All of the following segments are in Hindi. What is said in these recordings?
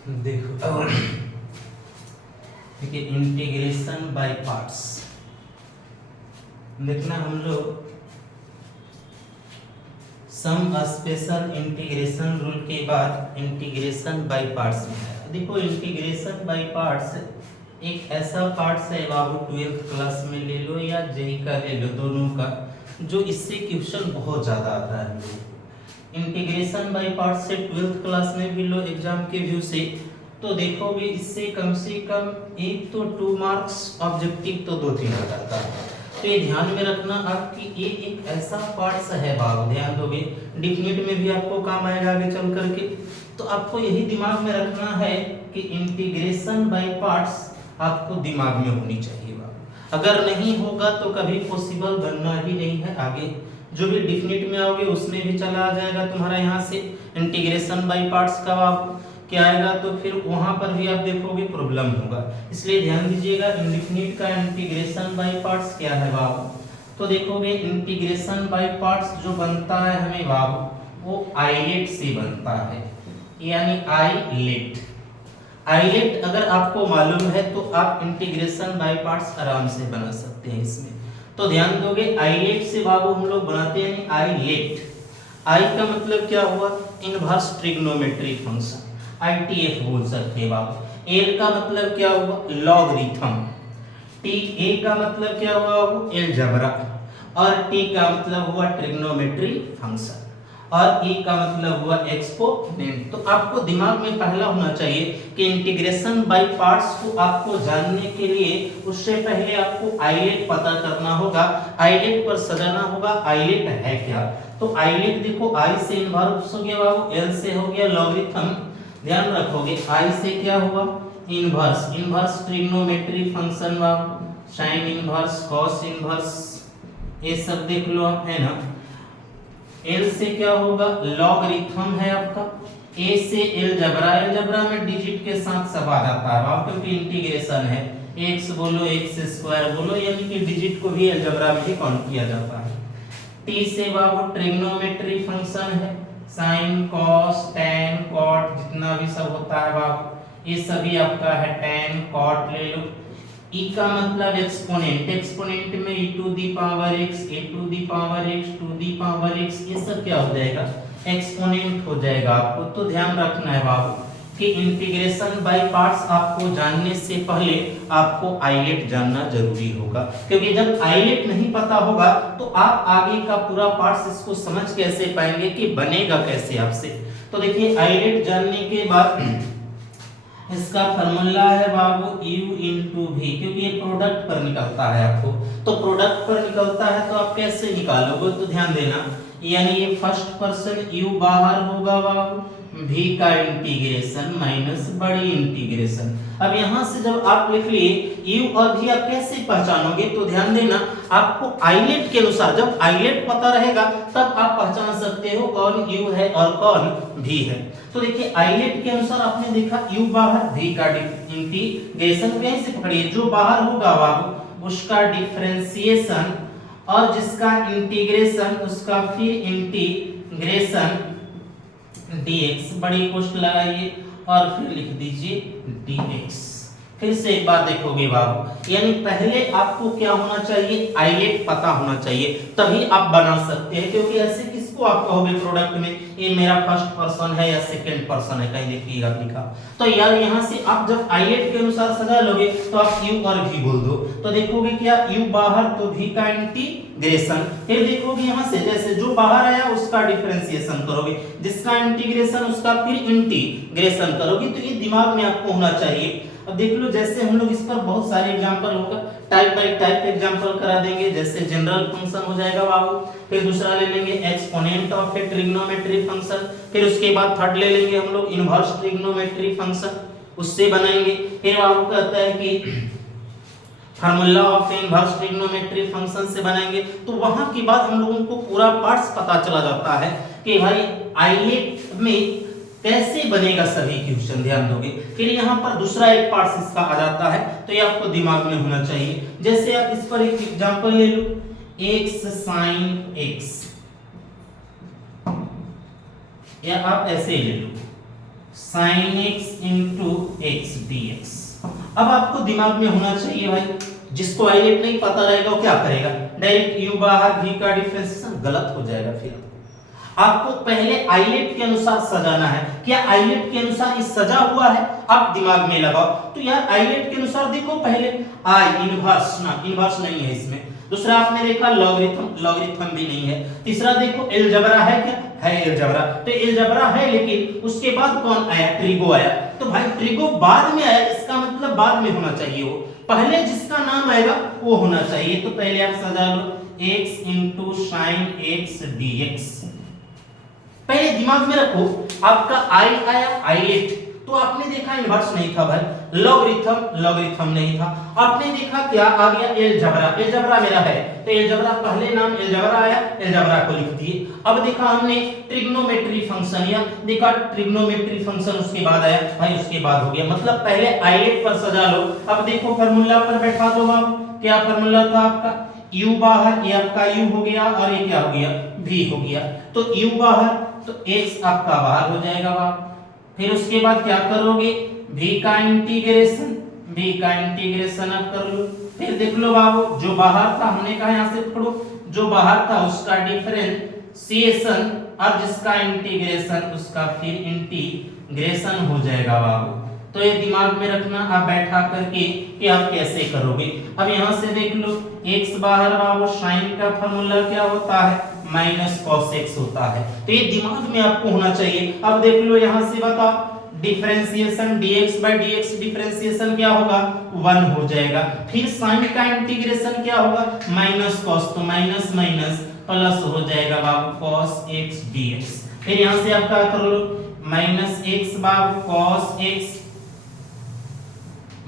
देखो देखिए, इंटीग्रेशन बाय पार्ट्स देखना, हम लोग सम स्पेशल इंटीग्रेशन रूल के बाद इंटीग्रेशन बाय पार्ट्स में है। देखो, इंटीग्रेशन बाय पार्ट्स एक ऐसा पार्ट्स है बाबू, 12th क्लास में ले लो या जेई का ले लो, दोनों का, जो इससे क्वेश्चन बहुत ज़्यादा आता है। इंटीग्रेशन बाय पार्ट्स से 12th क्लास में भी लो एग्जाम के व्यू से, तो देखोगे इससे कम से कम एक तो 2 मार्क्स, ऑब्जेक्टिव तो 2-3 आ जाता है। तो ये ध्यान में रखना आपकी, ये एक ऐसा पार्ट्स है बाबू, ध्यान दोगे डिफिनिट में भी आपको काम आएगा आगे चल करके। तो आपको यही दिमाग में रखना है कि इंटीग्रेशन बाय पार्ट्स आपको दिमाग में होनी चाहिए बाबू। अगर नहीं होगा तो कभी पॉसिबल बनना ही नहीं है। आगे जो भी डिफिनिट में आओगे उसमें भी चला आ जाएगा तुम्हारा यहाँ से इंटीग्रेशन बाय पार्ट्स का बाबू क्या आएगा, तो फिर वहां पर भी आप देखोगे प्रॉब्लम होगा। इसलिए ध्यान दीजिएगा, इंडेफिनिट का इंटीग्रेशन बाय पार्ट्स क्या है बाबू। तो देखोगे इंटीग्रेशन बाय पार्ट्स जो बनता है हमें बाबू, वो आइलेट से बनता है, यानी आइलेट। आइलेट अगर आपको मालूम है तो आप इंटीग्रेशन बाय पार्ट्स आराम से बना सकते हैं इसमें। तो ध्यान दोगे, आइलेट से बाबू हम लोग बनाते हैं आइलेट। आई का मतलब क्या हुआ, इनवर्स ट्रिग्नोमेट्रिक फंक्शन, ITF बोल सकते हैं बाबू। एल का मतलब क्या हुआ, लॉगरिथम। टी ए का मतलब क्या हुआ बाबू, एलजेब्रा। और टी का मतलब हुआ ट्रिग्नोमेट्री फंक्शन, और ई का मतलब हुआ एक्सपोनेंट। तो आपको दिमाग में पहला होना चाहिए कि इंटीग्रेशन बाय पार्ट्स को आपको जानने के लिए उससे पहले आपको आइलेट पता करना होगा, आइलेट पर सजाना होगा, आइलेट है क्या। तो आइलेट देखो, आई से इनवर्स हो गया बाबू, एल से हो गया लॉगरिथम, ध्यान रखोगे आई से क्या हुआ इनवर्स, इनवर्स ट्रिग्नोमेट्री फंक्शन बाबू, साइन इनवर्स, कॉस इनवर्स, ये सब देख लो आप, है ना। एल से क्या होगा, लॉगरिथम है आपका। ए से एलजेब्रा, एलजेब्रा में डिजिट के साथ सब आ जाता है बाबू, क्योंकि इंटीग्रेशन है, एक्स बोलो एक्स स्क्वायर बोलो, यानी कि डिजिट को भी एलजेब्रा में ही काउंट किया जाता है। टी से बाबू ट्रिग्नोमेट्री फंक्शन है, साइन कॉस टैन कॉट जितना भी सब होता है बाबू, ये सभी आपका है, टैन कॉट ले लो। ई का मतलब एक्सपोनेंट, एक्सपोनेंट में e to the power x, a to the power x, to the power x, ये सब क्या हो जाएगा, एक्सपोनेंट हो जाएगा आपको। तो ध्यान रखना है बाबू कि इंटीग्रेशन बाय पार्ट्स आपको जानने से पहले आपको आइलेट जानना जरूरी होगा, क्योंकि जब आइलेट नहीं पता होगा तो आप आगे का पूरा पार्ट्स इसको समझ कैसे पाएंगे कि बनेगा कैसे आपसे। तो देखिए, आइलेट जानने के बाद इसका फॉर्मूला है बाबू u इंटू v, क्योंकि ये प्रोडक्ट पर निकलता है आपको, तो प्रोडक्ट पर निकलता है तो आप कैसे निकालोगे, तो ध्यान देना, यानी ये फर्स्ट पर्सन u बाहर होगा बाबू, v का इंटीग्रेशन माइनस बड़ी इंटीग्रेशन। अब यहां से जब आप लिख लिए u और v, आप कैसे पहचानोगे, तो ध्यान देना, आपको आइलेट के अनुसार, जब आइलेट पता रहेगा तब आप पहचान सकते हो कौन u है और कौन v है। तो देखिए, आइलेट के अनुसार आपने देखा u बाहर, v का इंटीग्रेशन कहीं से पकड़िए, जो बाहर होगा बाबू उसका डिफरेंशिएशन, और जिसका इंटीग्रेशन उसका फिर इंटीग्रेशन dx, बड़ी पोस्ट लगाइए और फिर लिख दीजिए dx। फिर से एक बार देखोगे बाबू, यानी पहले आपको क्या होना चाहिए, आइलेट पता होना चाहिए, तभी आप बना सकते हैं, क्योंकि ऐसे किसको आप कहोगे प्रोडक्ट में, ये मेरा फर्स्ट पर्सन है या सेकंड पर्सन है, कहीं देखिएगा लिखा। तो यार यहाँ से आप जब आइलेट के अनुसार सजा लोगे तो आप u और v बोल दो, तो देखोगे क्या, u बाहर तो v का इंटीग्रेशन, फिर देखोगे यहाँ से जैसे जो बाहर आया उसका डिफरेंशिएशन करोगे, जिसका इंटीग्रेशन उसका फिर इंटीग्रेशन करोगे। तो ये दिमाग में आपको होना चाहिए। अब देख लो, जैसे हम लोग इस पर बहुत सारे एग्जांपल होगा, टाइप बाय टाइप एग्जांपल करा देंगे, जैसे जनरल फंक्शन हो जाएगा बाबू, फिर दूसरा ले लेंगे exponent of A trigonometry function, फिर उसके बाद थर्ड ले लेंगे हम लोग इनवर्स ट्रिग्नोमेट्री फंक्शन, उससे बनाएंगे। फिर आपको कहता है कि formula of inverse trigonometry function से बनाएंगे। तो वहां के बाद हम लोगों को पूरा पार्ट्स पता चला जाता है कि भाई आइलेट में कैसे बनेगा सभी क्वेश्चन, ध्यान दोगे। फिर यहाँ पर दूसरा एक पार्ट इसका आ जाता है, तो ये आपको दिमाग में होना चाहिए। जैसे आप इस पर एक एग्जांपल ले लो, x sin x, या आप ऐसे ले लो sin x into x dx। अब आपको दिमाग में होना चाहिए भाई, जिसको आइलेट नहीं पता रहेगा वो क्या करेगा, डायरेक्ट u बाहर v का डिफरेंशिएशन गलत हो जाएगा। फिर आपको पहले आइलेट के अनुसार सजाना है। क्या आइलेट के अनुसार ये सजा हुआ है, आप दिमाग में लगाओ। तो यार आइलेट के अनुसार देखो, पहले आई इनवर्स, ना इनवर्स नहीं है इसमें। दूसरा आपने देखा लॉगरिथम, लॉगरिथम भी नहीं है। तीसरा देखो अलजेब्रा है, क्या है अलजेब्रा, तो अलजेब्रा है, लेकिन उसके बाद कौन आया, ट्रिगो आया। तो भाई ट्रिगो बाद में आया, इसका मतलब बाद में होना चाहिए वो, पहले जिसका नाम आएगा वो होना चाहिए। तो पहले आप सजा लो x into sine x dx। पहले दिमाग में रखो, आपका आई आया आइलेट, तो आपने देखा इनवर्स नहीं था भाई, लॉगरिथम, लॉगरिथम नहीं था। आपने देखा क्या आ गया, अलजेब्रा, अलजेब्रा मेरा है, तो अलजेब्रा पहले नाम अलजेब्रा आया, अलजेब्रा को लिख दिए। अब देखा हमने ट्रिग्नोमेट्री फंक्शन, या देखा ट्रिग्नोमेट्री फंक्शन उसके बाद आया भाई, उसके बाद हो गया। मतलब पहले आइलेट पर सजा लो। अब देखो फार्मूला पर बैठा दो आप, क्या फार्मूला था आपका, u बाहर, ये आपका u हो गया और ये क्या हो गया, v हो गया। तो u बाहर तो x आपका बाहर हो जाएगा बाप। फिर उसके बाद क्या करोगे, v का इंटीग्रेशन, v का इंटीग्रेशन आप कर लो। फिर देख लो बाबू, जो बाहर था हमने कहा यहां से पकड़ो, जो बाहर था उसका डिफरेंशिएशन, और जिसका इंटीग्रेशन उसका फिर इंटीग्रेशन हो जाएगा बाबू। तो ये दिमाग में रखना आप बैठा करके कि आप कैसे करोगे। अब यहां से देख लो, x बाहर बाबू, साइन का फार्मूला क्या होता है, माइनस cos x होता है। तो ये दिमाग में आपको होना चाहिए। अब देख लो यहां से बताओ, differentiation dx by dx differentiation क्या होगा, 1 हो जाएगा। फिर साइन का इंटीग्रेशन क्या होगा, माइनस cos, तो माइनस माइनस प्लस हो जाएगा बाबू cos x dx। फिर यहां से आप क्या कर लो, माइनस x बाबू cos x,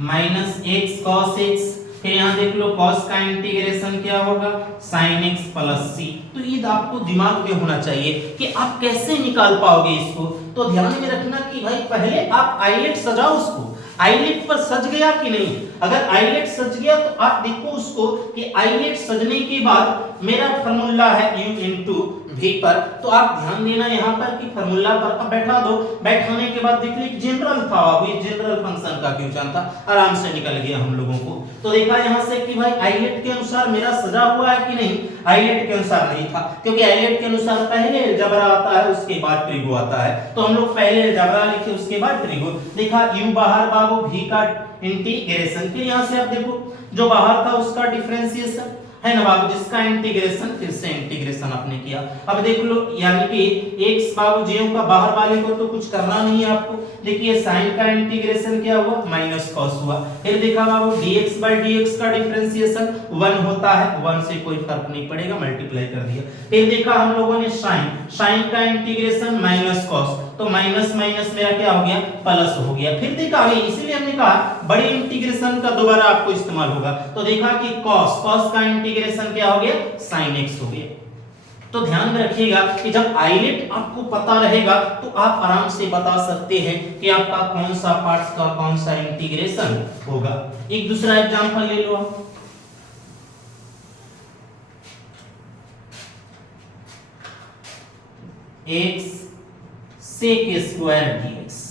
minus x cos x। फिर यहाँ देख लो cos का इंटीग्रेशन क्या होगा, sin x प्लस c। तो ये आपको दिमाग में होना चाहिए कि आप कैसे निकाल पाओगे इसको। तो ध्यान में रखना कि भाई पहले आप आइलेट सजाओ उसको, आइलेट पर सज गया कि नहीं। अगर आइलेट सज गया तो आप देखो उसको कि आइलेट सजने के बाद मेरा फार्मूला है u इंटू v पर, तो आप ध्यान देना यहाँ पर कि फार्मूला पर अब बैठा दो। बैठाने के बाद देख ली जनरल था, अब ये जनरल फंक्शन का क्वेश्चन था, आराम से निकल गया हम लोगों को। तो देखा यहाँ से कि भाई आइलेट के अनुसार मेरा सजा हुआ है कि नहीं, आइलेट के अनुसार नहीं था, क्योंकि आइलेट के अनुसार पहले अलजेब्रा आता है उसके बाद ट्रिगो आता है। तो हम लोग पहले अलजेब्रा लिखे उसके बाद ट्रिगो। देखा u बाहर बाबू, v का इंटीग्रेशन, फिर यहाँ से आप देखो जो बाहर था उसका डिफरेंशिएशन है ना बाबू, जिसका इंटीग्रेशन फिर से इंटीग्रेशन आपने किया। अब देख लो यानी कि x बाबू जे का बाहर वाले को तो कुछ करना नहीं है आपको। देखिए साइन का इंटीग्रेशन क्या हुआ, माइनस cos हुआ। फिर देखा बाबू dx by dx का डिफरेंशिएशन 1 होता है, 1 से कोई फर्क नहीं पड़ेगा, मल्टीप्लाई कर दिया। फिर देखा हम लोगों ने साइन, साइन का इंटीग्रेशन माइनस cos, तो माइनस माइनस मेरा क्या हो गया, प्लस हो गया। फिर देखा इसीलिए हमने कहा बड़े इंटीग्रेशन का दोबारा आपको इस्तेमाल होगा। तो देखा कि cos, cos का इंटीग्रेशन क्या हो गया, sin x हो गया। तो ध्यान में रखिएगा कि जब आइलेट आपको पता रहेगा तो आप आराम से बता सकते हैं कि आपका कौन सा पार्ट्स का कौन सा इंटीग्रेशन होगा। एक दूसरा एग्जांपल ले लो आप, x sec स्क्वायर dx।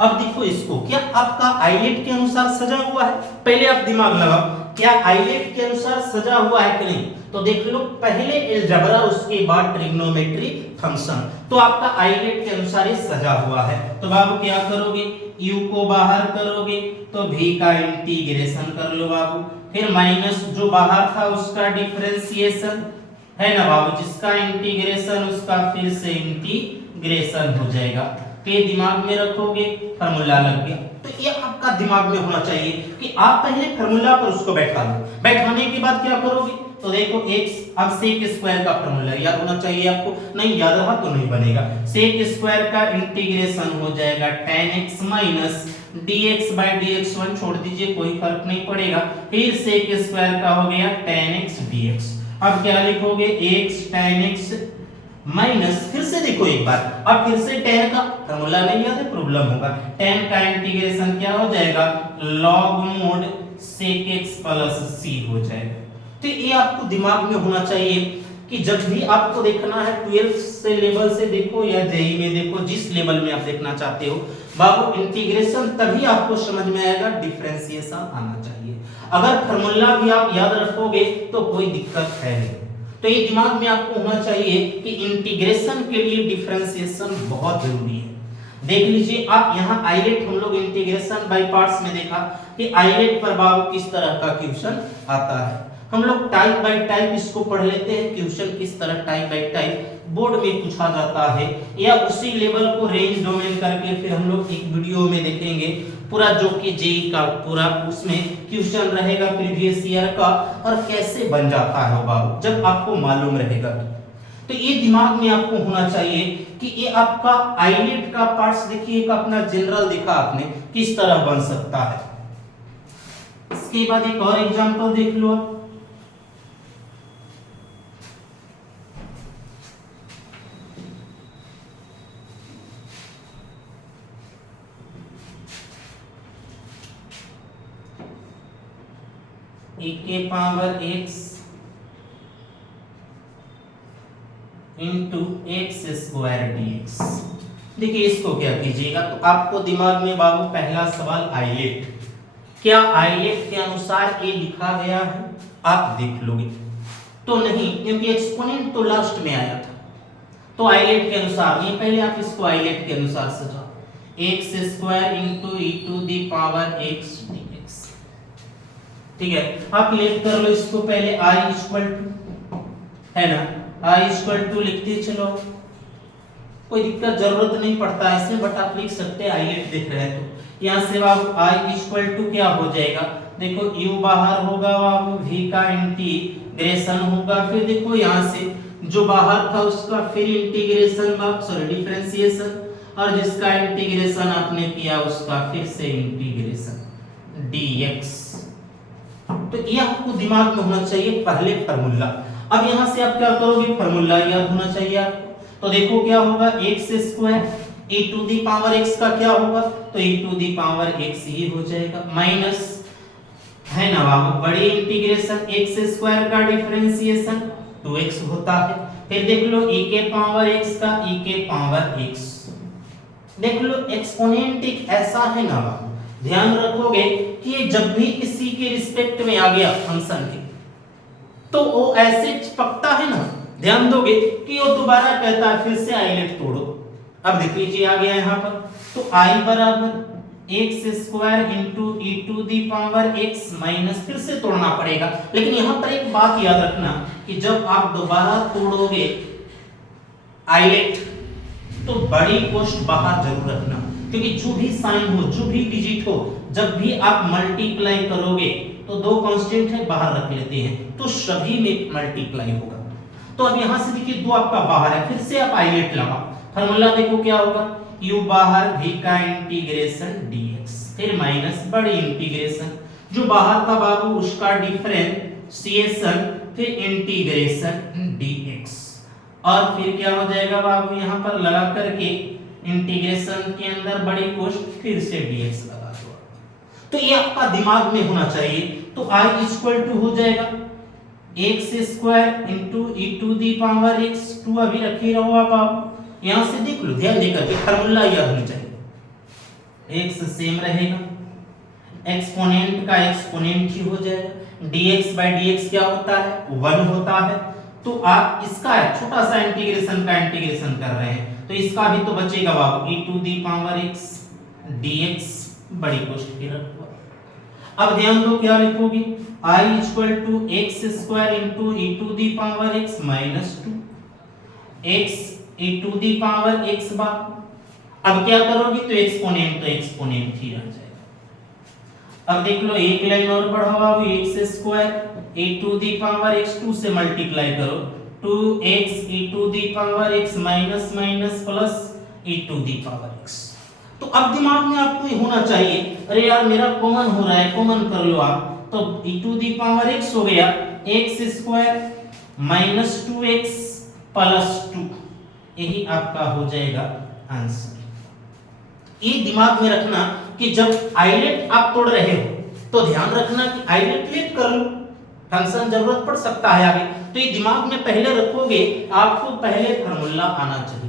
अब देखो इसको, क्या आपका आइलेट के अनुसार सजा हुआ है, पहले आप दिमाग लगाओ क्या आइलेट के अनुसार सजा हुआ है कि नहीं। तो देख लो पहले अलजेब्रा उसके बाद ट्रिग्नोमेट्री फंक्शन, तो आपका आइलेट के अनुसार ये सजा हुआ है। तो बाबू क्या करोगे, u को बाहर करोगे तो v का इंटीग्रेशन कर लो बाबू, फिर माइनस जो बाहर था उसका डिफरेंशिएशन है ना बाबू, जिसका इंटीग्रेशन उसका फिर से इंटीग्रेशन हो जाएगा। के दिमाग में रखोगे, फार्मूला लग गया। तो ये आपका दिमाग में होना चाहिए कि आप पहले फार्मूला पर उसको बैठा लो। बैठाने के बाद क्या करोगे, तो देखो x, अब sec स्क्वायर का फार्मूला याद होना चाहिए आपको, नहीं याद रहा तो नहीं बनेगा। sec स्क्वायर का इंटीग्रेशन हो जाएगा tan x minus dx by dx, 1 छोड़ दीजिए कोई फर्क नहीं पड़ेगा। फिर sec स्क्वायर का हो गया tan x dx। अब क्या लिखोगे, x tan x माइनस, फिर से देखो एक बार, अब फिर से tan का फार्मूला नहीं याद है, प्रॉब्लम होगा। tan का इंटीग्रेशन क्या हो जाएगा, log mod sec x plus c हो जाएगा। तो ये आपको दिमाग में होना चाहिए कि जब भी आपको देखना है 12th से लेवल से देखो या जेई में देखो, जिस लेवल में आप देखना चाहते हो बाबू, इंटीग्रेशन तभी आपको समझ में आएगा, डिफरेंशिएशन आना चाहिए। अगर फार्मूला भी आप याद रखोगे तो कोई दिक्कत है नहीं। तो ये दिमाग में आपको होना चाहिए कि इंटीग्रेशन के लिए डिफरेंशिएशन बहुत जरूरी है। देख लीजिए आप यहाँ आइलेट, हम लोग इंटीग्रेशन बाय पार्ट्स में देखा कि आइलेट पर बाबू किस तरह का क्वेश्चन आता है। हम लोग टाइप बाय टाइप इसको पढ़ लेते हैं, क्वेश्चन किस तरह टाइप बाय टाइप बोर्ड में पूछा जाता है, या उसी लेवल को रेंज डोमेन करके फिर हम लोग एक वीडियो में देखेंगे पूरा, जो कि जेई का पूरा उसमें क्वेश्चन रहेगा प्रीवियस ईयर का, और कैसे बन जाता है बाबू जब आपको मालूम रहेगा। तो ये दिमाग में आपको होना चाहिए कि ये आपका आइलेट का पार्ट्स देखिए, एक अपना जनरल देखा आपने किस तरह बन सकता है। इसके बाद एक और एग्जांपल देख लो आप, e के power x into x square dx। देखिए इसको क्या कीजिएगा, तो आपको दिमाग में बाबू पहला सवाल आइलेट, क्या आइलेट के अनुसार ये लिखा गया है, आप देख लोगे तो नहीं, क्योंकि एक्सपोनेंट तो लास्ट में आया था। तो आइलेट के अनुसार नहीं, पहले आप इसको आइलेट के अनुसार सजाओ, x square into e to the power x dx। ठीक है, आप लेट कर लो इसको, पहले i इक्वल टू है ना, i इक्वल टू लिखते चलो, कोई दिक्कत जरूरत नहीं पड़ता है इसमें, बट आप लिख सकते हैं आइलेट देख रहे हैं तो। यहाँ से बाबू i इक्वल टू क्या हो जाएगा, देखो u बाहर होगा बाबू, v का इंटीग्रेशन होगा, फिर देखो यहाँ से जो बाहर था उसका फिर इंटीग्रेशन बाबू, सॉरी डिफरेंशिएशन, और जिसका इंटीग्रेशन आपने किया उसका फिर से इंटीग्रेशन dx। तो ये आपको दिमाग में होना चाहिए पहले फार्मूला। अब यहां से आप क्या करोगे, फार्मूला याद होना चाहिए आपको। तो देखो क्या होगा, x square e to the power x का क्या होगा, तो e to the power x ही हो जाएगा, माइनस है ना बाबू, बड़ी इंटीग्रेशन x स्क्वायर का डिफरेंशिएशन 2x होता है, फिर देख लो e के पावर x का e के पावर x। देख लो एक्सपोनेंट एक ऐसा है ना बाबू, ध्यान रखोगे कि ये जब भी किसी के रिस्पेक्ट में आ गया फंक्शन के, तो वो ऐसे चिपकता है ना, ध्यान दोगे कि वो दोबारा कहता है फिर से आइलेट तोड़ो। अब देख लीजिए आ गया यहाँ पर, तो i बराबर x square into e to the power x minus, फिर से तोड़ना पड़ेगा। लेकिन यहाँ पर एक बात याद रखना कि जब आप दोबारा तोड़ोगे आइलेट तो बड़ी कोष्ठ बाहर जरूर रखना, क्योंकि जो भी साइन हो, जो भी डिजिट हो, जब भी आप मल्टीप्लाई करोगे तो दो कांस्टेंट है बाहर रख लेते हैं, तो सभी में मल्टीप्लाई होगा। तो अब यहां से देखिए दो आपका बाहर है, फिर से आप आइलेट लगाओ, फार्मूला देखो क्या होगा, u बाहर v का इंटीग्रेशन dx, फिर माइनस बड़ी इंटीग्रेशन जो बाहर था बाबू उसका डिफरेंशिएशन, फिर इंटीग्रेशन dx, और फिर क्या हो जाएगा बाबू यहाँ पर लगा करके इंटीग्रेशन के अंदर बड़ी कोष्ठ, फिर से dx लगा दो। तो ये आपका दिमाग में होना चाहिए। तो i इक्वल टू हो जाएगा x square into e to the power x, 2 अभी रखे रहो आप यहां से देख लो, ध्यान देकर के फार्मूला याद होना चाहिए, x सेम रहेगा, एक्सपोनेंट का एक्सपोनेंट ही हो जाएगा, dx बाय dx क्या होता है 1 होता है। तो आप इसका छोटा सा इंटीग्रेशन का इंटीग्रेशन कर रहे हैं, तो इसका भी तो बचेगा बाबू e to the power x dx, बड़ी कोष्ठ के रखो। अब ध्यान दो क्या लिखोगे, i equal to x square into e to the power x minus 2 x e to the power x बार। अब क्या करोगे, तो एक्सपोनेंट तो एक्सपोनेंट ही रह जाएगा। अब देख लो एक लाइन और बढ़ाओ बाबू, x square e to the power x, 2 से मल्टीप्लाई करो, 2x e to the power x minus minus plus e to the power x। तो अब दिमाग में आपको ये होना चाहिए, अरे यार मेरा कॉमन हो रहा है, कॉमन कर लो आप, तो e to the power x हो गया x square minus 2x plus 2, यही आपका हो जाएगा आंसर। ये दिमाग में रखना कि जब आइलेट आप तोड़ रहे हो तो ध्यान रखना कि आइलेट लेट कर लो, फंक्शन जरूरत पड़ सकता है आगे, तो ये दिमाग में पहले रखोगे, आपको पहले फार्मूला आना चाहिए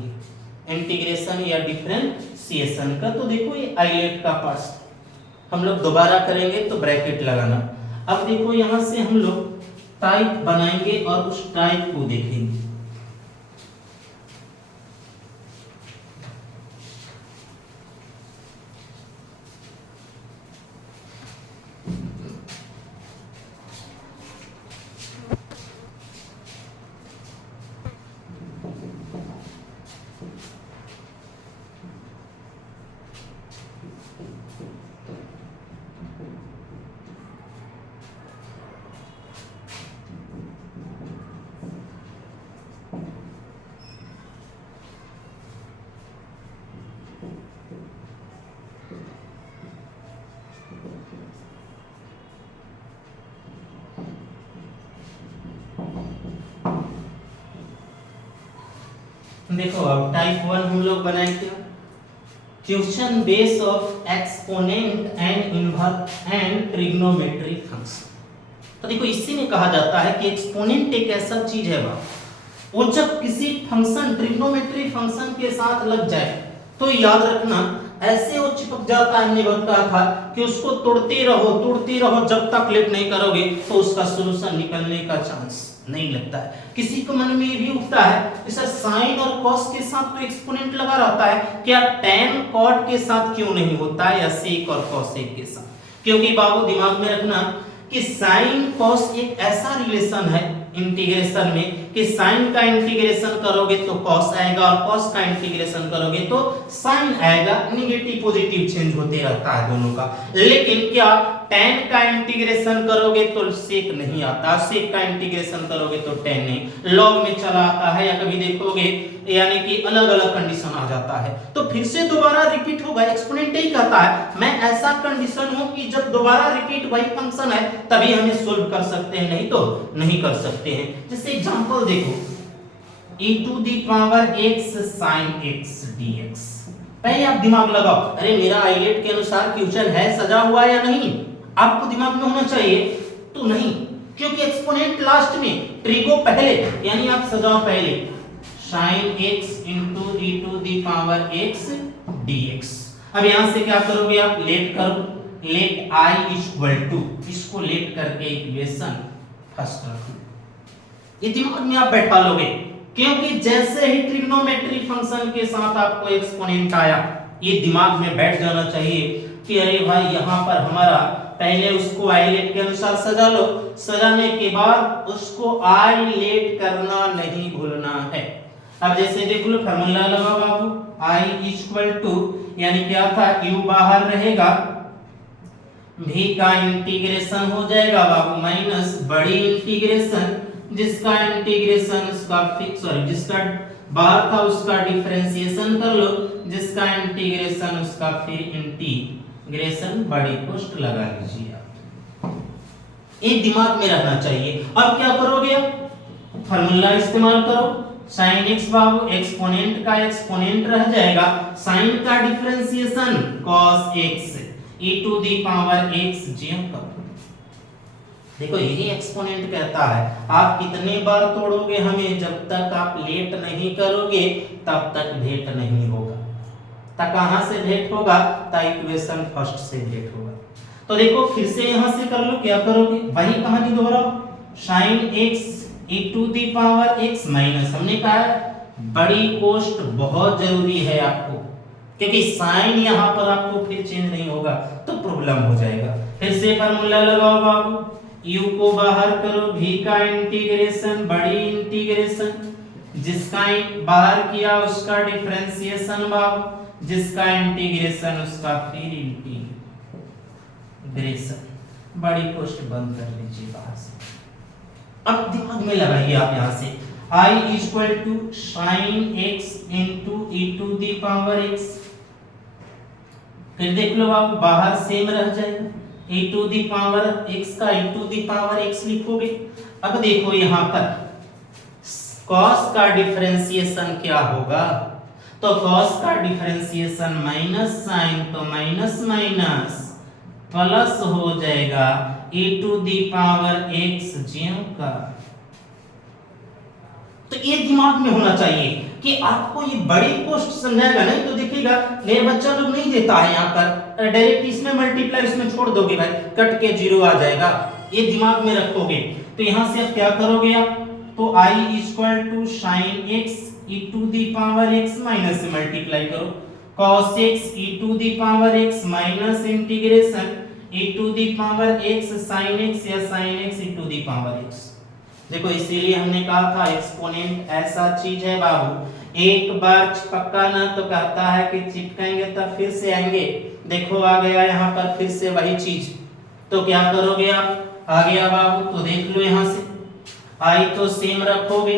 इंटीग्रेशन या डिफरेंशिएशन का। तो देखो ये आइलेट का पार्ट हम लोग दोबारा करेंगे तो ब्रैकेट लगाना। अब देखो यहां से हम लोग टाइप बनाएंगे और उस टाइप को देखेंगे। देखो अब टाइप 1 हम लोग बनाएंगे, question base of exponent and inverse and trigonometry function. तो देखो इसी में कहा जाता है कि एक्सपोनेंट एक ऐसा चीज है वो जब किसी फंक्शन ट्रिग्नोमेट्री फंक्शन के साथ लग जाए तो याद रखना ऐसे वो चिपक जाता है, हमने बताया था कि उसको तोड़ते रहो जब तक लेट नहीं करोगे तो उसका सॉल्यूशन निकलने का चांस नहीं लगता है। किसी को मन में ये भी उठता है जैसे साइन और कॉस के साथ तो एक्सपोनेंट लगा रहता है, क्या tan cot के साथ क्यों नहीं होता है या sec और cosec के साथ? क्योंकि बाबू दिमाग में रखना कि साइन कॉस एक ऐसा रिलेशन है इंटीग्रेशन में कि साइन का इंटीग्रेशन करोगे तो कॉस आएगा और कॉस का इंटीग्रेशन करोगे तो साइन आएगा, नेगेटिव पॉजिटिव चेंज होते रहता है दोनों का। लेकिन क्या tan का इंटीग्रेशन करोगे तो sec नहीं आता, sec का इंटीग्रेशन करोगे तो tan नहीं, log में चला आता है या कभी देखोगे यानी कि अलग अलग कंडीशन आ जाता है। तो फिर से दोबारा रिपीट होगा, एक्सपोनेंट ही कहता है मैं ऐसा कंडीशन हूं कि जब दोबारा रिपीट वही फंक्शन है तभी हमें सोल्व कर सकते हैं, नहीं तो नहीं कर सकते हैं। जैसे एग्जांपल देखो e to the power x sin x dx। पहले आप दिमाग लगाओ, अरे मेरा आइलेट के अनुसार क्वेश्चन है सजा हुआ या नहीं, आपको दिमाग में होना चाहिए। तो नहीं, क्योंकि एक्सपोनेंट लास्ट में, ट्रिगो पहले, यानी आप सजाओ पहले sin x into e to the power x dx। अब यहां से क्या करोगे आप, लेट करो, लेट i इक्वल टू, इसको लेट करके इक्वेशन फर्स्ट रखो, ये दिमाग में आप बैठा लोगे। क्योंकि जैसे ही ट्रिग्नोमेट्री फंक्शन के साथ आपको एक्सपोनेंट आया, ये दिमाग में बैठ जाना चाहिए कि अरे भाई यहां पर हमारा पहले उसको आइलेट के अनुसार सजा लो, सजाने के बाद उसको आइलेट करना नहीं भूलना है। अब जैसे देख लो फार्मूला लगाओ बाबू, i इक्वल टू, यानी क्या था, u बाहर रहेगा, v का इंटीग्रेशन हो जाएगा बाबू माइनस बड़ी इंटीग्रेशन, जिसका इंटीग्रेशन उसका फिक्स, सॉरी जिसका बाहर था उसका डिफरेंशिएशन कर लो, जिसका इंटीग्रेशन उसका फिर इंटीग्रेशन बड़ी पोस्ट लगा लीजिए आप। ये दिमाग में रहना चाहिए। अब क्या करोगे, फार्मूला इस्तेमाल करो, sin x बाबू एक्सपोनेंट का एक्सपोनेंट रह जाएगा, sin का differentiation cos x e to the power x ज्यों करो। देखो यही एक्सपोनेंट कहता है आप कितने बार तोड़ोगे हमें, जब तक आप लेट नहीं करोगे तब तक भेंट नहीं होगा। तक कहां से भेंट होगा, ता इक्वेशन फर्स्ट से भेंट होगा। तो देखो फिर से यहां से कर लो, क्या करोगे, वही कहानी दोहराओ, sin x e to the power x minus, हमने कहा बड़ी कोष्ट बहुत जरूरी है आपको, क्योंकि साइन यहां पर आपको फिर चेंज नहीं होगा तो प्रॉब्लम हो जाएगा। फिर से फार्मूला लगाओ बाबू, u को बाहर करो, v का इंटीग्रेशन बड़ी इंटीग्रेशन, जिसका बाहर किया उसका डिफरेंशिएशन बाबू, जिसका इंटीग्रेशन उसका फिर इंटीग्रेशन बड़ी कोष्ट बंद कर लीजिए बाहर से। अब दिमाग में लगाइए आप यहां से, i equal to sin x into e to the power x, फिर देख लो आप बाहर सेम रह जाएगा, e to the power x का e to the power x लिखोगे। अब देखो यहां पर cos का डिफरेंशिएशन क्या होगा, तो cos का डिफरेंशिएशन माइनस साइन, तो माइनस माइनस प्लस हो जाएगा, e to the power x ज्यों का। तो ये दिमाग में होना चाहिए कि आपको ये बड़ी पोस्ट समझाएगा, नहीं तो देखिएगा मेरे बच्चा लोग नहीं देता है यहाँ पर डायरेक्ट इसमें मल्टीप्लाई इसमें छोड़ दोगे भाई, कट के जीरो आ जाएगा, ये दिमाग में रखोगे। तो यहाँ से आप क्या करोगे आप, तो i equal to sine x e to the power x minus से मल्टीप्लाई करो, cos x e to the power x minus integration e to the power x sin x या sin x e to the power x। देखो इसीलिए हमने कहा था एक्सपोनेंट ऐसा चीज है बाबू, एक बार चिपका ना तो कहता है कि चिपकाएंगे तब फिर से आएंगे। देखो आ गया यहाँ पर फिर से वही चीज, तो क्या करोगे आप, आ गया बाबू तो देख लो यहाँ से आई तो सेम रखोगे,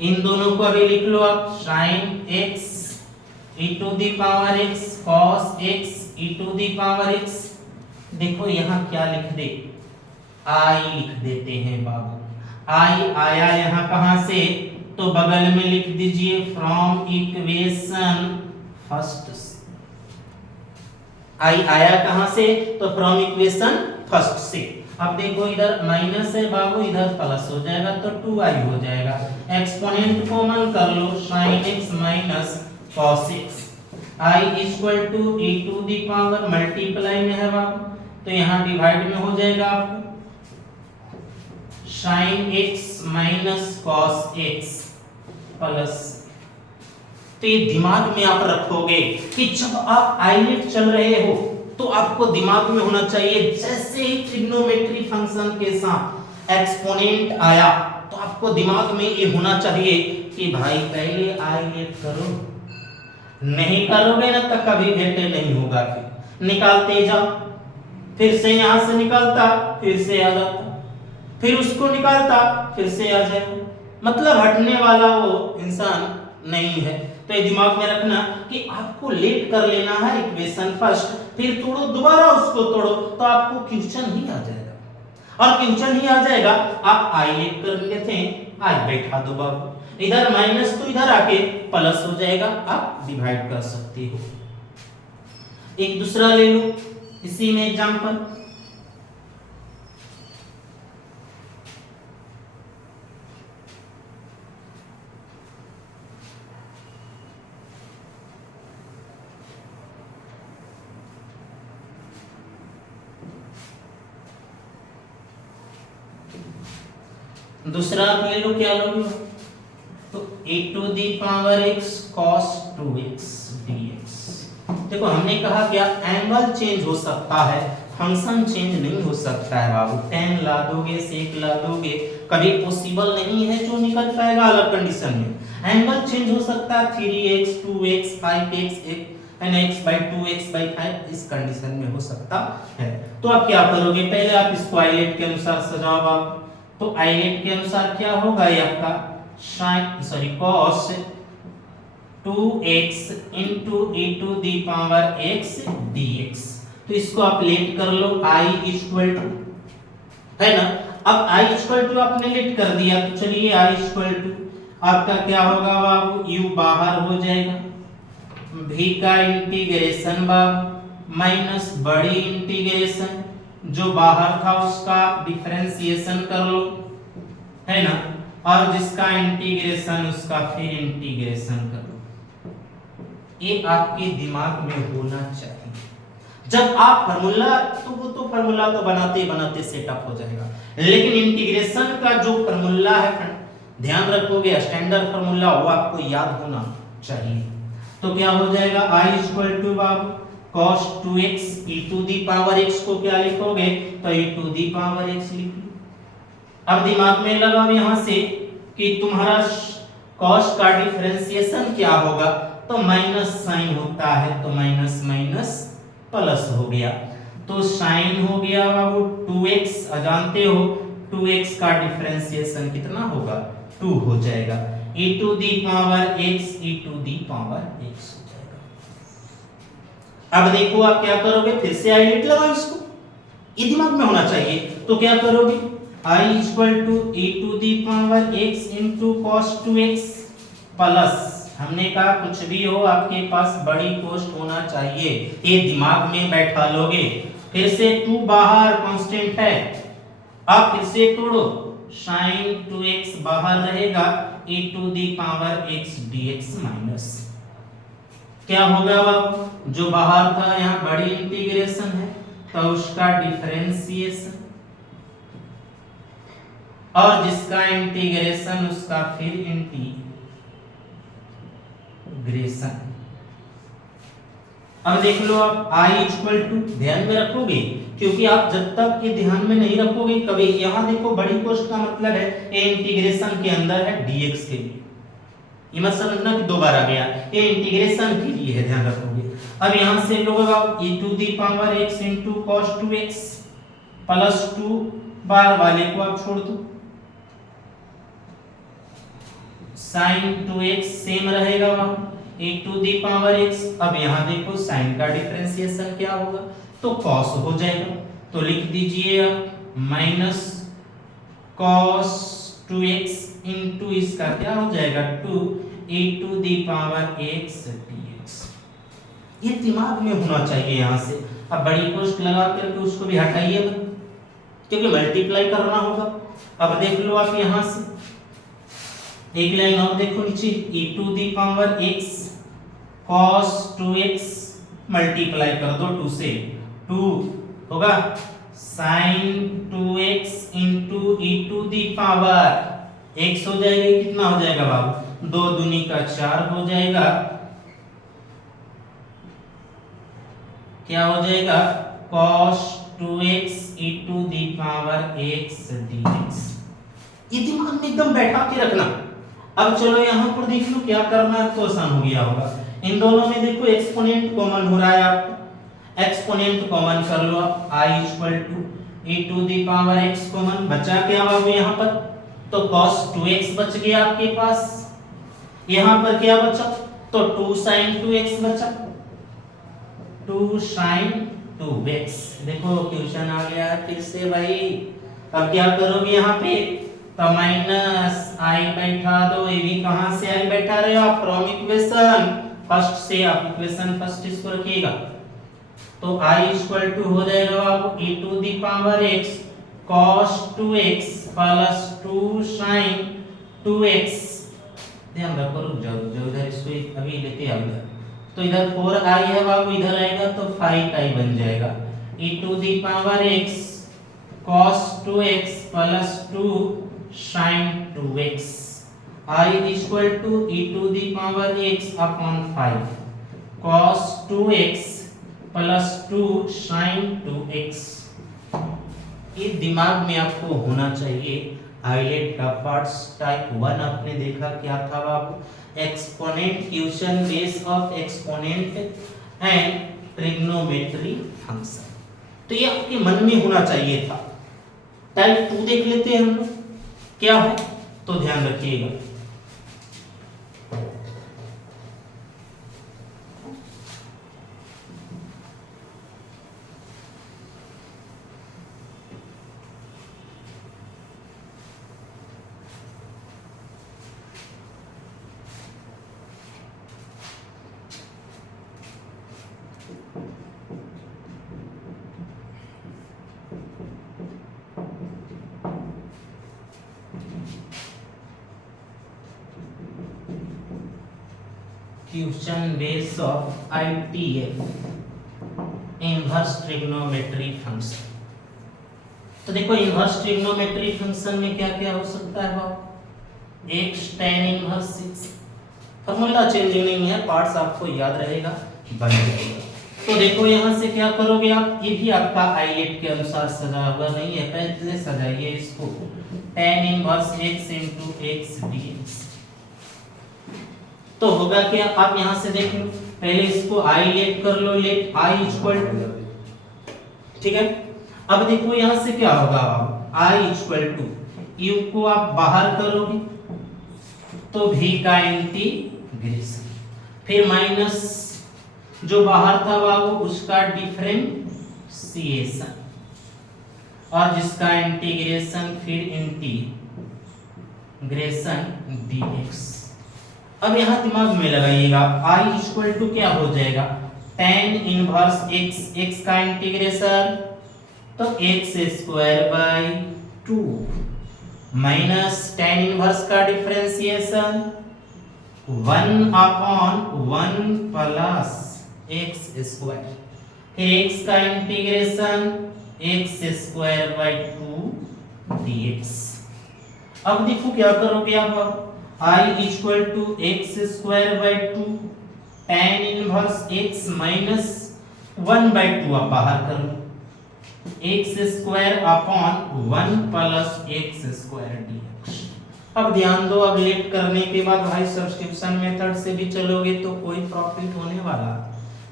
इन दोनों को अभी लिख लो आप, sin x e to the power x cos x e to the power x। देखो यहाँ क्या लिख दे, आई लिख देते हैं बाबू, आई आया यहाँ कहां से, तो बगल में लिख दीजिए फ्रॉम इक्वेशन फर्स्ट से। आई आया कहां से, तो फ्रॉम इक्वेशन फर्स्ट से। अब देखो इधर माइनस है बाबू, इधर प्लस हो जाएगा तो 2i हो जाएगा, एक्सपोनेंट कॉमन कर लो sin x minus cos x, i equal to e to the power multiply में है बाबू, तो यहाँ डिवाइड में हो जाएगा आपको sin x minus cos x plus. तो ये दिमाग में आप रखोगे कि जब आप आईलेट चल रहे हो तो आपको दिमाग में होना चाहिए, जैसे ही ट्रिग्नोमेट्री फंक्शन के साथ एक्सपोनेंट आया तो आपको दिमाग में ये होना चाहिए कि भाई पहले आईलेट करो, नहीं करोगे ना तो कभी बेटे नहीं होगा, फिर निकालते जाओ, फिर से यहां से निकालता फिर से आ जाता, फिर उसको निकालता फिर से आ जाए, मतलब हटने वाला वो इंसान नहीं है। तो ये दिमाग में रखना कि आपको लेट कर लेना है इक्वेशन फर्स्ट, फिर तोड़ो दोबारा उसको तोड़ो तो आपको क्वेश्चन ही आ जाएगा, और क्वेश्चन ही आ जाएगा आप आई लेट कर लेते हैं, आई बैठा दो बाबू, इधर माइनस तो इधर आके प्लस हो जाएगा, आप डिवाइड कर सकते हो। एक दूसरा ले लो इसी में एग्जांपल, दूसरा आप ले लो, क्या लोगे, तो e to the power x cos 2x dx। देखो हमने कहा क्या, एंगल चेंज हो सकता है, फंक्शन चेंज नहीं हो सकता है बाबू, tan ला दोगे sec ला दोगे, कभी पॉसिबल नहीं है जो निकल पाएगा अलग कंडीशन में। एंगल चेंज हो सकता है 3x 2x 5x and x/2x/5 इस कंडीशन में हो सकता है। तो आप क्या करोगे, पहले आप इसको आइलेट के अनुसार सजाओ आप, तो आइलेट के अनुसार क्या होगा ये आपका cos 2x into e to the power x dx। तो इसको आप लेट कर लो, i इक्वल टू है ना, अब i इक्वल टू आपने लेट कर दिया, तो चलिए i इक्वल टू आपका क्या होगा बाबू, u बाहर हो जाएगा, v का इंटीग्रेशन बाबू माइनस बड़ी इंटीग्रेशन जो बाहर था उसका डिफरेंशिएशन कर लो, है ना, और जिसका इंटीग्रेशन उसका फिर इंटीग्रेशन कर लो। ये आपके दिमाग में होना चाहिए, जब आप फार्मूला तो वो तो फार्मूला तो बनाते बनाते सेटअप हो जाएगा, लेकिन इंटीग्रेशन का जो फार्मूला है ध्यान रखोगे, स्टैंडर्ड फार्मूला वो आपको याद होना चाहिए। तो क्या हो जाएगा, i इक्वल टू बाबू cos 2x e to the power x को क्या लिखोगे, तो e to the power x लिख लो। अब दिमाग में लगाओ यहां से कि तुम्हारा cos का डिफरेंशिएशन क्या होगा, तो माइनस साइन होता है, तो माइनस माइनस प्लस हो गया, तो साइन हो गया बाबू 2x, जानते हो 2x का डिफरेंशिएशन कितना होगा, 2 हो जाएगा, e to the power x e to the power x हो जाएगा। अब देखो आप क्या करोगे, फिर से आइलेट लगाओ इसको, ये दिमाग में होना चाहिए। तो क्या करोगे, i equal to e to the power x into cos 2x plus, हमने कहा कुछ भी हो आपके पास बड़ी पोस्ट होना चाहिए, ये दिमाग में बैठा लोगे, फिर से 2 बाहर कांस्टेंट है, अब फिर से तोड़ो, sin 2x बाहर रहेगा, e to the power x dx minus क्या होगा बाबू, जो बाहर था यहाँ बड़ी इंटीग्रेशन है तो उसका डिफरेंशिएशन, और जिसका इंटीग्रेशन उसका फिर इंटीग्रेशन। अब देख लो आप i इक्वल टू, ध्यान में रखोगे क्योंकि आप जब तक ये ध्यान में नहीं रखोगे कभी, यहाँ देखो बड़ी कोष्ट का मतलब है ये इंटीग्रेशन के अंदर है dx के लिए, ये मत समझना कि 2 बार आ गया, ये इंटीग्रेशन के लिए है, ध्यान रखोगे। अब यहां से लोग e to the power x into cos 2x plus 2 बार वाले को आप छोड़ दो, sin 2x सेम रहेगा वहां, e to the power x। अब यहां देखो sin का डिफरेंशिएशन क्या होगा, तो cos हो जाएगा, तो लिख दीजिए माइनस cos 2x into इसका क्या हो जाएगा 2 e to the power x dx। ये दिमाग में होना चाहिए यहां से। अब बड़ी कोष्ट लगा करके उसको भी हटाइए क्योंकि मल्टीप्लाई करना होगा। अब देख लो आप यहां से एक लाइन और देखो नीचे, e to the power x cos 2x multiply कर दो 2 से, 2 होगा sin 2x into e to the power x हो जाएगा, कितना हो जाएगा बाबू, 2 दूनी का 4 हो जाएगा, क्या हो जाएगा cos 2x e to the power x dx। ये दिमाग में एकदम बैठा के रखना। अब चलो यहाँ पर देख लो क्या करना है तो आसान हो गया होगा, इन दोनों में देखो एक्सपोनेंट कॉमन हो रहा है, आपको एक्सपोनेंट कॉमन कर लो आप, i equal to e to the power x common बचा क्या बाबू यहाँ पर, तो cos 2x बच गया आपके पास, यहाँ पर क्या बचा, तो 2 sin 2x बचा, 2 sin 2x। देखो क्वेश्चन आ गया फिर से भाई। अब क्या करोगे यहाँ पे, तो माइनस i बैठा दो, ये भी कहां से i बैठा रहे हो आप, फ्रॉम इक्वेशन फर्स्ट से, आप इक्वेशन फर्स्ट इसको रखिएगा, तो i इक्वल टू हो जाएगा आपको e to the power x cos 2x plus 2 sin 2x। ध्यान रखो, रुक जाओ इधर इसको अभी लेते आओ इधर, तो इधर 4i है बाबू, इधर आएगा तो 5i बन जाएगा, e to the power x cos 2x plus 2 sin 2x, i equal to e to the power x upon 5 cos 2x plus 2 sin 2x। ये दिमाग में आपको होना चाहिए। आइलेट का पार्ट्स टाइप 1 आपने देखा क्या था बाबू, exponent, question base of exponent and trigonometry function, तो ये आपके मन में होना चाहिए था। टाइप 2 देख लेते हैं हम लोग क्या है, तो ध्यान रखिएगा। Question base of ITF inverse trigonometry function. तो देखो इनवर्स ट्रिग्नोमेट्री फंक्शन में क्या क्या हो सकता है बाबू, x tan inverse 6, formula changing नहीं है, पार्ट्स आपको याद रहेगा, बन जाएगा। तो देखो यहाँ से क्या करोगे आप, ये भी आपका आइलेट के अनुसार सजा हुआ नहीं है, पहले सजाइए इसको, tan inverse x into x dx। तो होगा क्या, आप यहां से देख लो, पहले इसको i लेट कर लो, लेट i इक्वल टू, ठीक है। अब देखो यहां से क्या होगा, i इक्वल टू u को आप बाहर करोगे तो v का इंटीग्रेशन, फिर माइनस जो बाहर था बाबू उसका डिफरेंशिएशन, और जिसका इंटीग्रेशन फिर इंटीग्रेशन dx। अब यहां दिमाग में लगाइएगा, i इक्वल टू क्या हो जाएगा, tan इनवर्स x का इंटीग्रेशन तो x² 2 माइनस tan इनवर्स का डिफरेंशिएशन 1/1 प्लस x², फिर x का इंटीग्रेशन x² 2 dx। अब देखो क्या करोगे आप, I equal to x² 2 tan inverse x minus 1/2 आप बाहर करो, x² 1 प्लस x² dx। अब ध्यान दो, अब लेट करने के बाद भाई सब्स्टिट्यूशन मेथड से भी चलोगे तो कोई प्रॉफिट होने वाला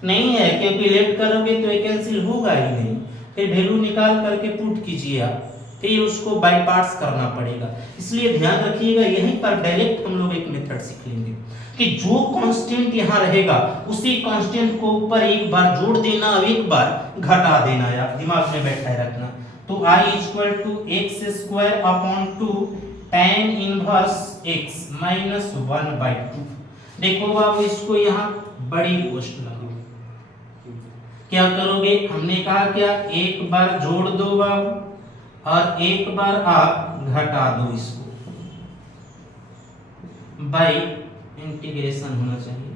नहीं है, क्योंकि लेट करोगे तो ये कैंसिल होगा ही नहीं, फिर वैल्यू निकाल करके पुट कीजिए आप, फिर उसको बाय पार्ट्स करना पड़ेगा। इसलिए ध्यान रखिएगा, यहीं पर डायरेक्ट हम लोग एक मेथड सीख लेंगे कि जो कांस्टेंट यहाँ रहेगा उसी कांस्टेंट को ऊपर एक बार जोड़ देना और एक बार घटा देना, आप दिमाग में बैठाए रखना। तो I equal to x² 2 tan inverse x minus 1/2। देखो बाबू, इसको यहाँ बड़ी पोस्ट लगाओ, क्या करोगे, हमने कहा क्या, एक बार जोड़ दो बाबू और एक बार आप घटा दो, इसको बाय इंटीग्रेशन होना चाहिए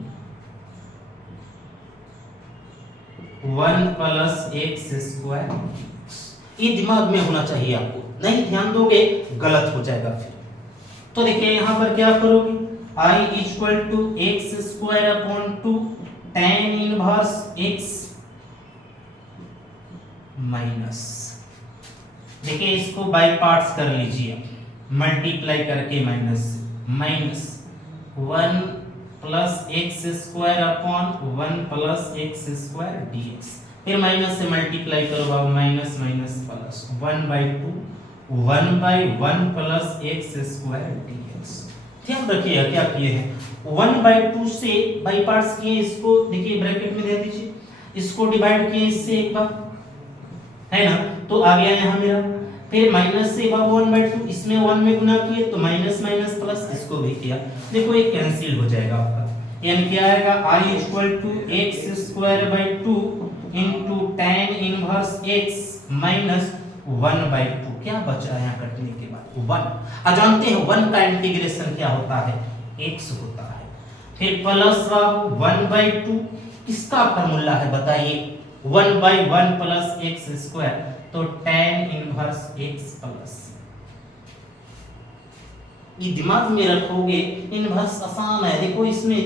1 प्लस x²। ये दिमाग में होना चाहिए आपको, नहीं ध्यान दोगे गलत हो जाएगा फिर। तो देखिए यहां पर क्या करोगे, I equal to x² 2 tan inverse x minus, देखिए इसको बाय पार्ट्स कर लीजिए, मल्टीप्लाई करके minus 1 plus x² 1 plus x² dx, फिर माइनस से मल्टीप्लाई करो बाबू, minus minus plus 1/2 1/1 plus x² dx। ध्यान रखिएगा क्या किए हैं, 1/2 से बाय पार्ट्स किए, इसको देखिए ब्रैकेट में दे दीजिए, इसको डिवाइड किए इससे एक बार, है ना, तो आ गया यहाँ मेरा, फिर माइनस से बाबू 1/2, इसमें 1 में गुना किए तो माइनस माइनस प्लस, इसको भी किया, देखो ये कैंसिल हो जाएगा आपका, यानी क्या आएगा, I equal to x² 2 into tan inverse x minus 1/2। क्या बचा यहाँ कटने के बाद 1, और जानते हैं 1 का इंटीग्रेशन क्या होता है, x होता है, फिर प्लस 1/2, किसका फार्मूला है बताइए, 1/1 प्लस x², तो tan इनवर्स x प्लस, ये दिमाग में रखोगे, इनवर्स आसान है। देखो इसमें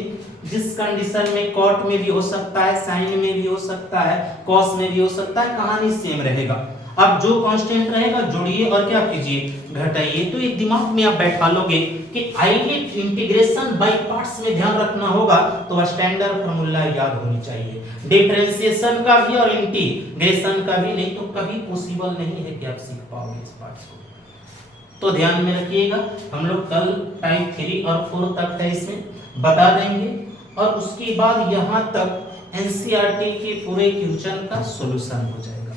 जिस कंडीशन में कॉट में भी हो सकता है, साइन में भी हो सकता है, कॉस में भी हो सकता है, कहानी सेम रहेगा। अब जो कांस्टेंट रहेगा जोड़िए और क्या कीजिए, घटाइए। तो ये दिमाग में आप बैठा लोगे कि आइए इंटीग्रेशन बाय पार्ट्स में ध्यान रखना होगा, तो स्टैंडर्ड फार्मूला याद होनी चाहिए, डिफरेंशिएशन का भी और इंटीग्रेशन का भी, नहीं तो कभी पॉसिबल नहीं है कि आप सीख पाओगे इस पार्ट्स को। तो ध्यान में रखिएगा, हम लोग कल टाइप 3 और 4 तक है इसमें बता देंगे, और उसके बाद यहाँ तक एनसीईआरटी के पूरे क्वेश्चन का सॉल्यूशन हो जाएगा।